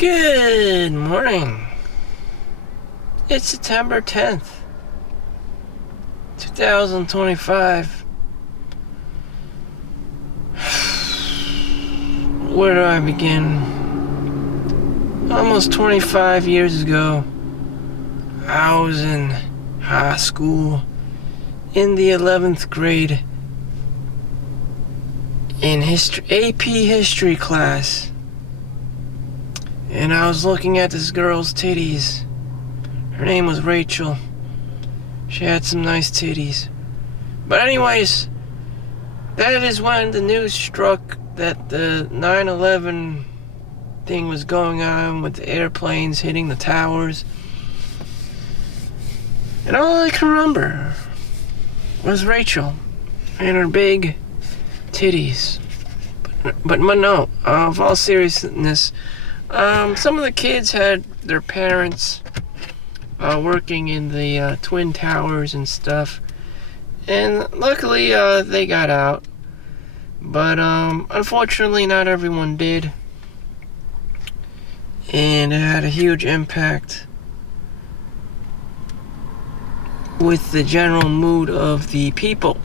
Good morning. It's September 10th, 2025. Where do I begin? Almost 25 years ago, I was in high school in the 11th grade in AP history class. And I was looking at this girl's titties. Her name was Rachel. She had some nice titties. But anyways, that is when the news struck that the 9/11 thing was going on with the airplanes hitting the towers. And all I can remember was Rachel and her big titties. But no, of all seriousness, some of the kids had their parents working in the Twin Towers and stuff. And luckily, they got out. But unfortunately, not everyone did. And it had a huge impact with the general mood of the people.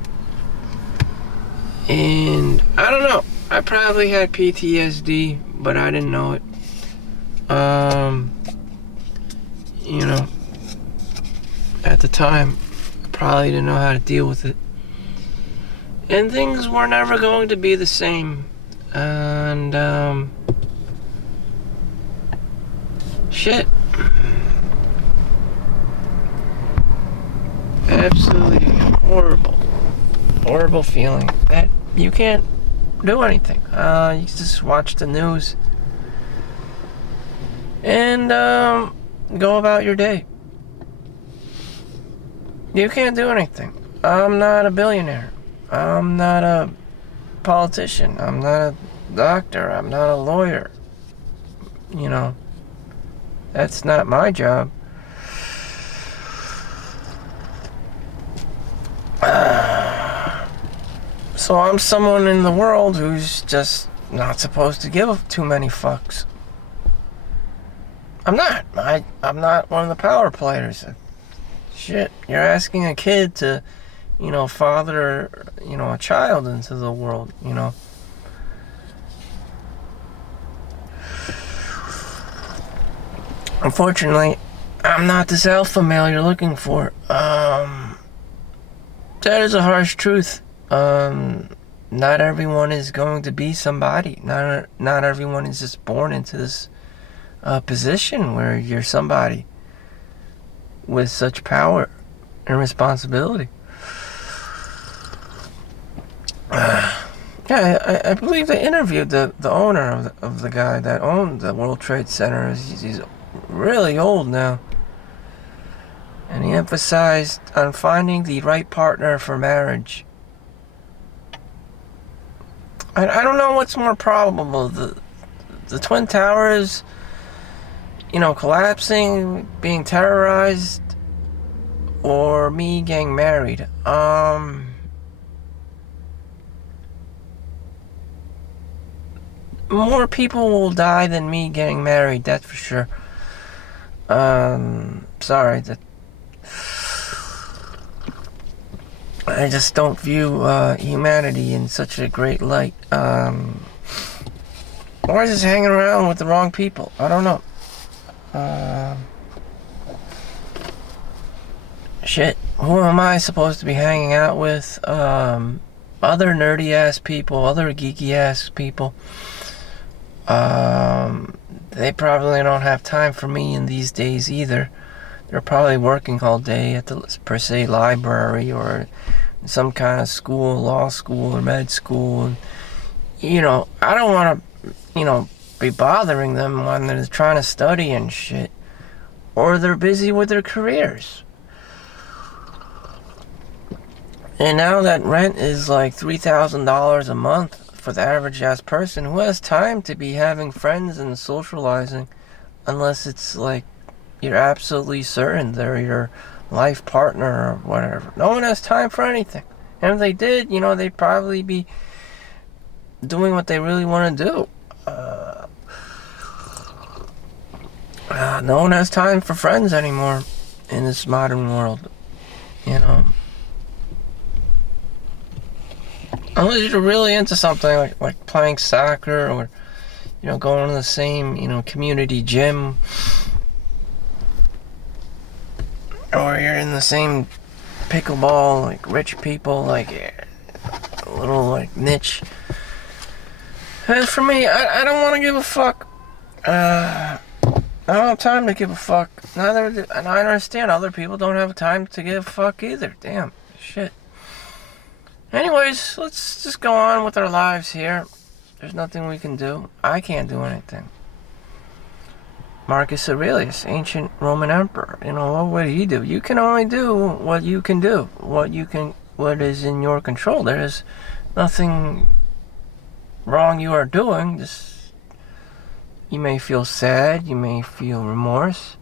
And I don't know. I probably had PTSD, but I didn't know it. At the time, I probably didn't know how to deal with it. And things were never going to be the same. And, shit. Absolutely horrible feeling that you can't do anything. You just watch the news and go about your day. You can't do anything. I'm not a billionaire. I'm not a politician. I'm not a doctor. I'm not a lawyer. That's not my job. So I'm someone in the world who's just not supposed to give too many fucks. I'm not. I'm not one of the power players. Shit, you're asking a kid to, father, a child into the world, Unfortunately, I'm not this alpha male you're looking for. That is a harsh truth. Not everyone is going to be somebody. Not everyone is just born into this position where you're somebody with such power and responsibility. I believe they interviewed the owner of the guy that owned the World Trade Center. He's really old now. And he emphasized on finding the right partner for marriage. I don't know what's more probable, the Twin Towers, collapsing, being terrorized, or me getting married. More people will die than me getting married, that's for sure. Sorry, I just don't view humanity in such a great light. Or just hanging around with the wrong people. I don't know. Shit. Who am I supposed to be hanging out with? Other nerdy ass people, other geeky ass people. They probably don't have time for me in these days either. They're probably working all day at the per se library or some kind of school, law school or med school. And, I don't want to, be bothering them when they're trying to study and shit. Or they're busy with their careers. And now that rent is like $3,000 a month for the average ass person, who has time to be having friends and socializing unless it's like you're absolutely certain they're your life partner or whatever. No one has time for anything. And if they did, they'd probably be doing what they really want to do. No one has time for friends anymore in this modern world. You know, unless you're really into something like playing soccer or, you know, going to the same, you know, community gym, or you're in the same pickleball, like rich people, like a little like niche. As for me, I don't want to give a fuck. I don't have time to give a fuck. And I understand other people don't have time to give a fuck either. Damn, shit. Anyways, let's just go on with our lives here. There's nothing we can do. I can't do anything. Marcus Aurelius, ancient Roman emperor. You know, what would he do? You can only do what you can do. What is in your control. There is nothing wrong you are doing. Just, you may feel sad, you may feel remorse,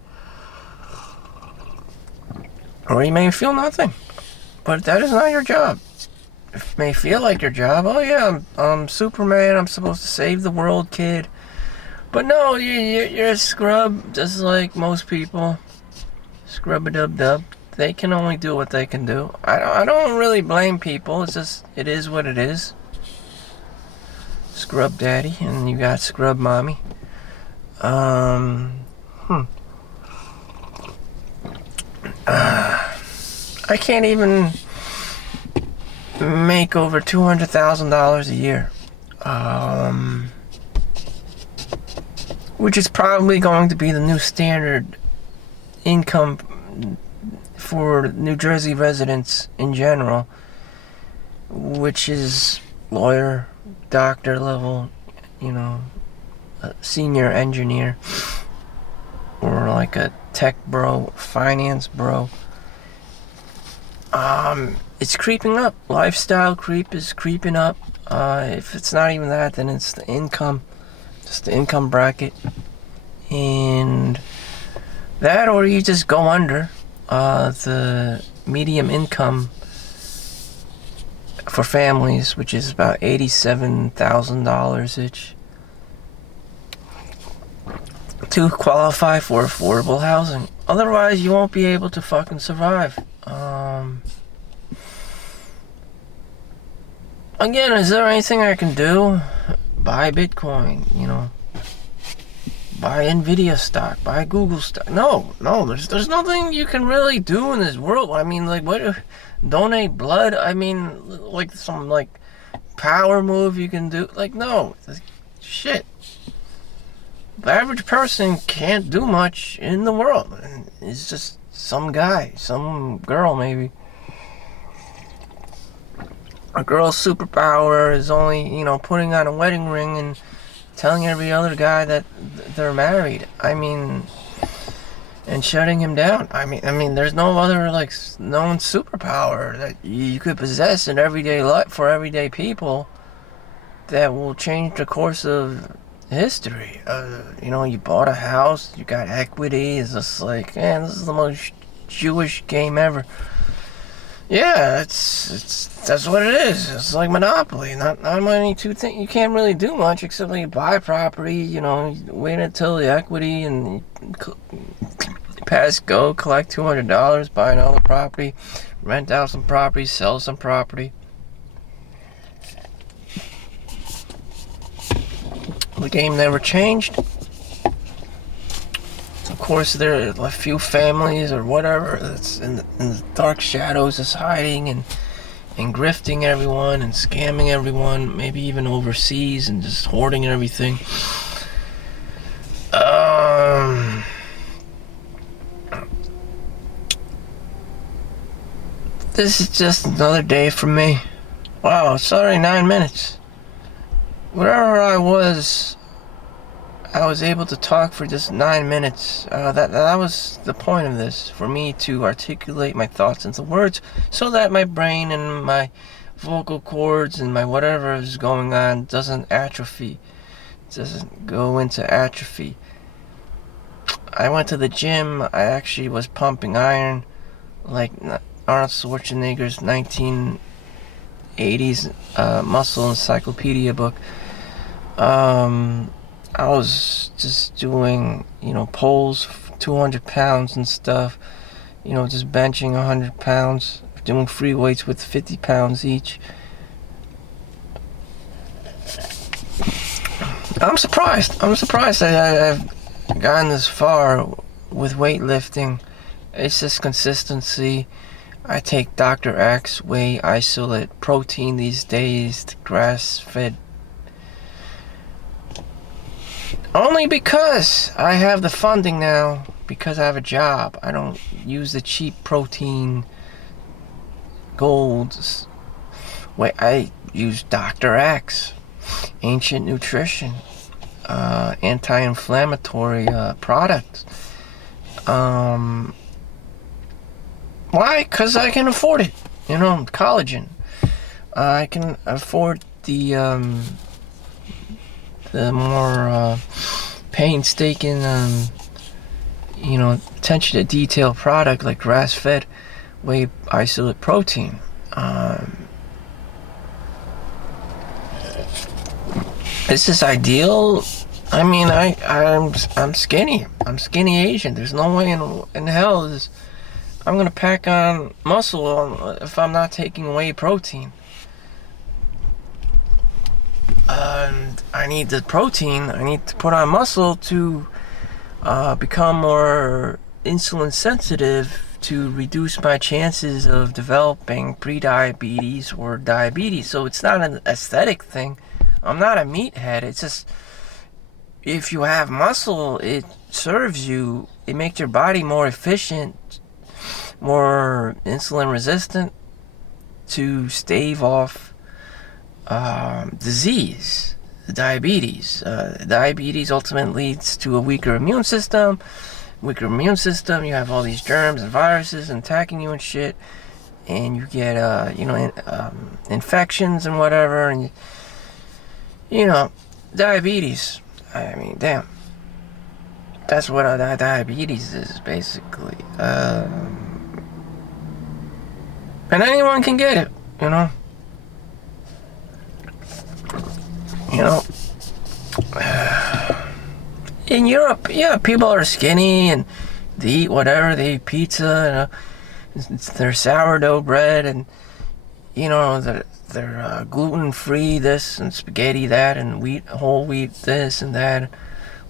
or you may feel nothing. But that is not your job. It may feel like your job. Oh yeah, I'm Superman, I'm supposed to save the world, kid. But no, you're a scrub, just like most people. Scrub-a-dub-dub. They can only do what they can do. I don't really blame people. It's just, it is what it is. Scrub daddy, and you got scrub mommy. I can't even make over $200,000 a year. Which is probably going to be the new standard income for New Jersey residents in general, which is lawyer, doctor level, you know, a senior engineer, or like a tech bro, finance bro. It's creeping up. Lifestyle creep is creeping up. If it's not even that, then it's the income, just the income bracket, and that, or you just go under the medium income for families, which is about $87,000 each, to qualify for affordable housing. Otherwise, you won't be able to fucking survive. Again, is there anything I can do? Buy Bitcoin, you know. Buy Nvidia stock. Buy Google stock. No, there's nothing you can really do in this world. I mean, like, what? Donate blood? I mean, like, some, like, power move you can do? Like, no. Shit. The average person can't do much in the world. It's just some guy, some girl, maybe. A girl's superpower is only, you know, putting on a wedding ring and telling every other guy that they're married. I mean, and shutting him down. I mean, there's no other, like, known superpower that you could possess in everyday life for everyday people that will change the course of history. You know, you bought a house, you got equity. It's just like, man, this is the most Jewish game ever. Yeah, that's what it is. It's like Monopoly. Not many two things. You can't really do much except like buy property. You know, wait until the equity and pass go, collect $200, buy another property, rent out some property, sell some property. The game never changed. Of course, there are a few families or whatever that's in the dark shadows is hiding and grifting everyone and scamming everyone, maybe even overseas, and just hoarding everything. This is just another day for me. Wow, it's already 9 minutes. Wherever I was able to talk for just 9 minutes. That was the point of this, for me to articulate my thoughts into words so that my brain and my vocal cords and my whatever is going on doesn't atrophy. Doesn't go into atrophy. I went to the gym. I actually was pumping iron, like Arnold Schwarzenegger's 1980s muscle encyclopedia book. I was just doing, pulls, 200 pounds and stuff, just benching 100 pounds, doing free weights with 50 pounds each. I'm surprised that I've gotten this far with weightlifting. It's just consistency. I take Dr. X whey isolate protein these days, grass-fed. Only because I have the funding now, because I have a job. I don't use the cheap protein golds. Wait, I use Dr. X, Ancient Nutrition, anti-inflammatory products. Why? Because I can afford it. Collagen. I can afford the more painstaking, attention to detail product like grass-fed whey isolate protein. Is this ideal? I mean, I'm skinny. I'm skinny Asian. There's no way in hell I'm gonna pack on muscle if I'm not taking whey protein. And I need the protein. I need to put on muscle to become more insulin sensitive to reduce my chances of developing prediabetes or diabetes. So it's not an aesthetic thing. I'm not a meathead. It's just, if you have muscle, it serves you. It makes your body more efficient, more insulin resistant, to stave off disease, diabetes. Diabetes ultimately leads to a weaker immune system. Weaker immune system, you have all these germs and viruses attacking you and shit, and you get infections and whatever, and diabetes. I mean, damn. That's what diabetes is, basically. And anyone can get it, In Europe, yeah, people are skinny and they eat whatever. They eat pizza, it's their sourdough bread, and they're gluten-free this and spaghetti that, and whole wheat this and that,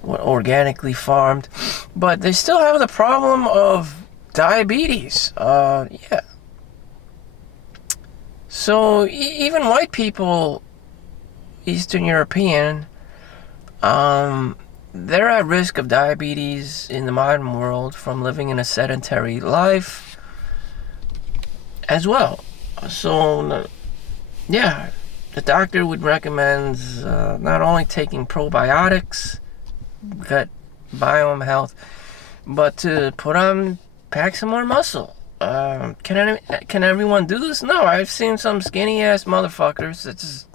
organically farmed, but they still have the problem of diabetes. Yeah. So even white people, Eastern European, they're at risk of diabetes in the modern world from living in a sedentary life as well. So, yeah, the doctor would recommend not only taking probiotics, gut biome health, but to pack some more muscle. Can everyone do this? No, I've seen some skinny ass motherfuckers that just,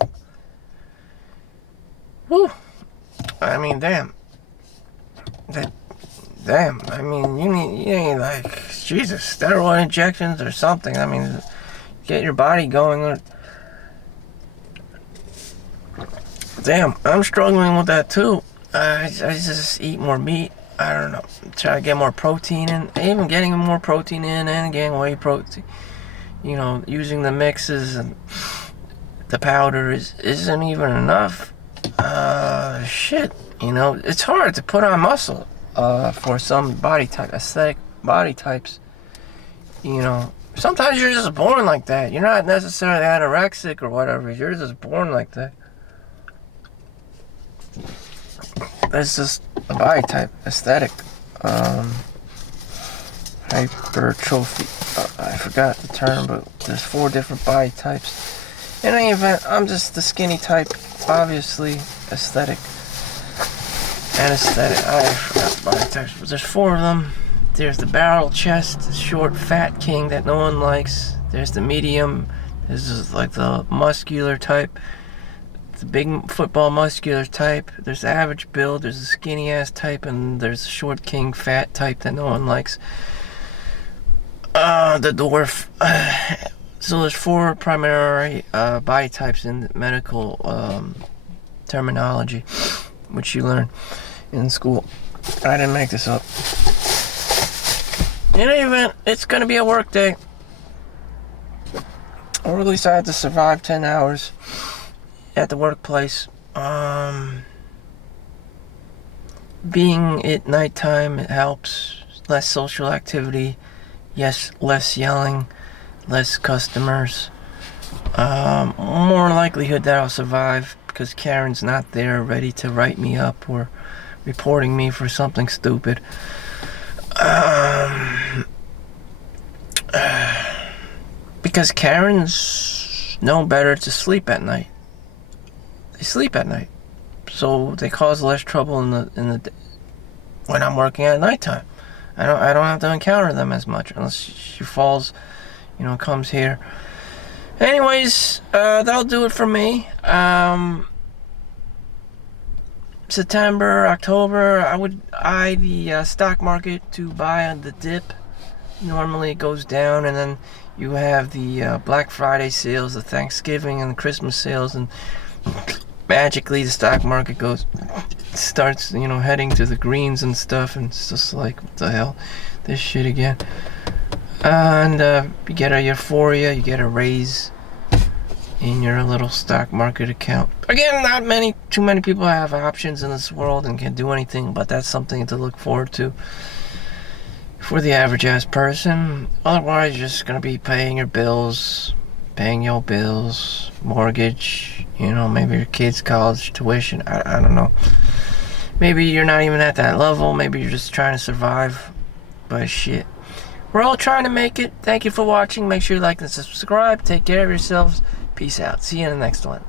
whew. I mean, damn. I mean, you need like, Jesus, steroid injections or something. I mean, get your body going. Damn, I'm struggling with that too. I just eat more meat. I don't know. Try to get more protein in. Even getting more protein in and getting whey protein. Using the mixes and the powder isn't even enough. Shit. It's hard to put on muscle for some body type, aesthetic body types. Sometimes you're just born like that. You're not necessarily anorexic or whatever. You're just born like that. That's just a body type, aesthetic, hypertrophy. I forgot the term, but there's 4 different body types. In any event, I'm just the skinny type, obviously, aesthetic. Anesthetic. I forgot the body types, but there's 4 of them. There's the barrel chest, the short fat king that no one likes. There's the medium. This is like the muscular type. The big football muscular type. There's the average build. There's the skinny ass type, and there's the short king fat type that no one likes. The dwarf. So there's 4 primary body types in medical terminology. which you learn in school. I didn't make this up. In any event, it's going to be a work day. Or at least I have to survive 10 hours at the workplace. Being at nighttime, it helps. Less social activity. Yes, less yelling. Less customers. More likelihood that I'll survive because Karen's not there ready to write me up or reporting me for something stupid. Because Karens know better to sleep at night. They sleep at night, so they cause less trouble in the when I'm working at nighttime. I don't have to encounter them as much unless she falls, comes here. Anyways, that'll do it for me. September, October, I would eye the stock market to buy on the dip. Normally it goes down, and then you have the Black Friday sales, the Thanksgiving and the Christmas sales, and magically the stock market starts heading to the greens and stuff, and it's just like, what the hell, this shit again. And you get a euphoria, you get a raise in your little stock market account. Again, not too many people have options in this world and can do anything, but that's something to look forward to for the average ass person. Otherwise, you're just gonna be paying your bills, mortgage, maybe your kids' college tuition. I don't know. Maybe you're not even at that level. Maybe you're just trying to survive. But shit, we're all trying to make it. Thank you for watching. Make sure you like and subscribe. Take care of yourselves. Peace out. See you in the next one.